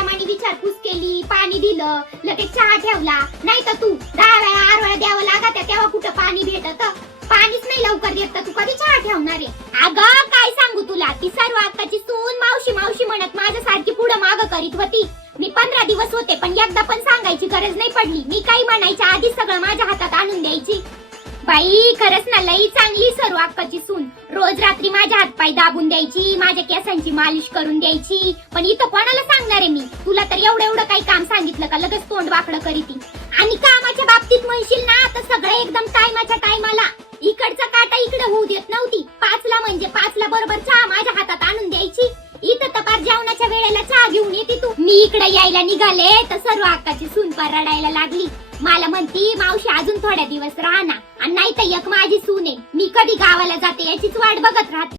प्रेमाने विचारपूस केली, पाणी दिलं, लगेच चहा ठेवला. नाही तर तू 10 वेळा 8 वेळा द्यावं लागत तेव्हा कुठं पाणी भेटत. पाणीच नाही लवकर देत तर तू कधी चहा ठेवणार आहे? अगं काय सांगू तुला, ती सर्व अक्काची सून मावशी मावशी म्हणत माझ्यासारखी पुढं मागं करीत होती. मी 15 दिवस होते पण एकदा पण सांगायची गरज नाही पडली. मी काही म्हणायच्या आधी सगळं माझ्या हातात आणून द्यायची. बाई खरंच ना, लई चांगली सर्व अक्काची सून. रोज रात्री माझ्या हातपाय दाबून द्यायची, माझ्या केसांची मालिश करून द्यायची. पण इथं कोणाला सांगणार आहे मी? तुला तर एवढं काही काम सांगितलं का लगेच तोंड वाकडं करीती. आणि कामाच्या बाबतीत म्हणशील ना तर सगळं एकदम टायमाच्या टायमाला. इकडचा काटा इकडे होऊ देत नव्हती. 5ला म्हणजे 5ला बरोबर चहा माझ्या हातात आणून द्यायची. इथं तर पार जेवणाच्या वेळेला चहा घेऊन येते तू. मी इकडे यायला निघाले तर सर्व अक्काची सून पार रडायला लागली. मला म्हणती मावशी अजून थोड्या दिवस राहा ना, आणि नाही तर एक माझी सून आहे, मी कधी गावाला जाते याचीच वाट बघत राहते.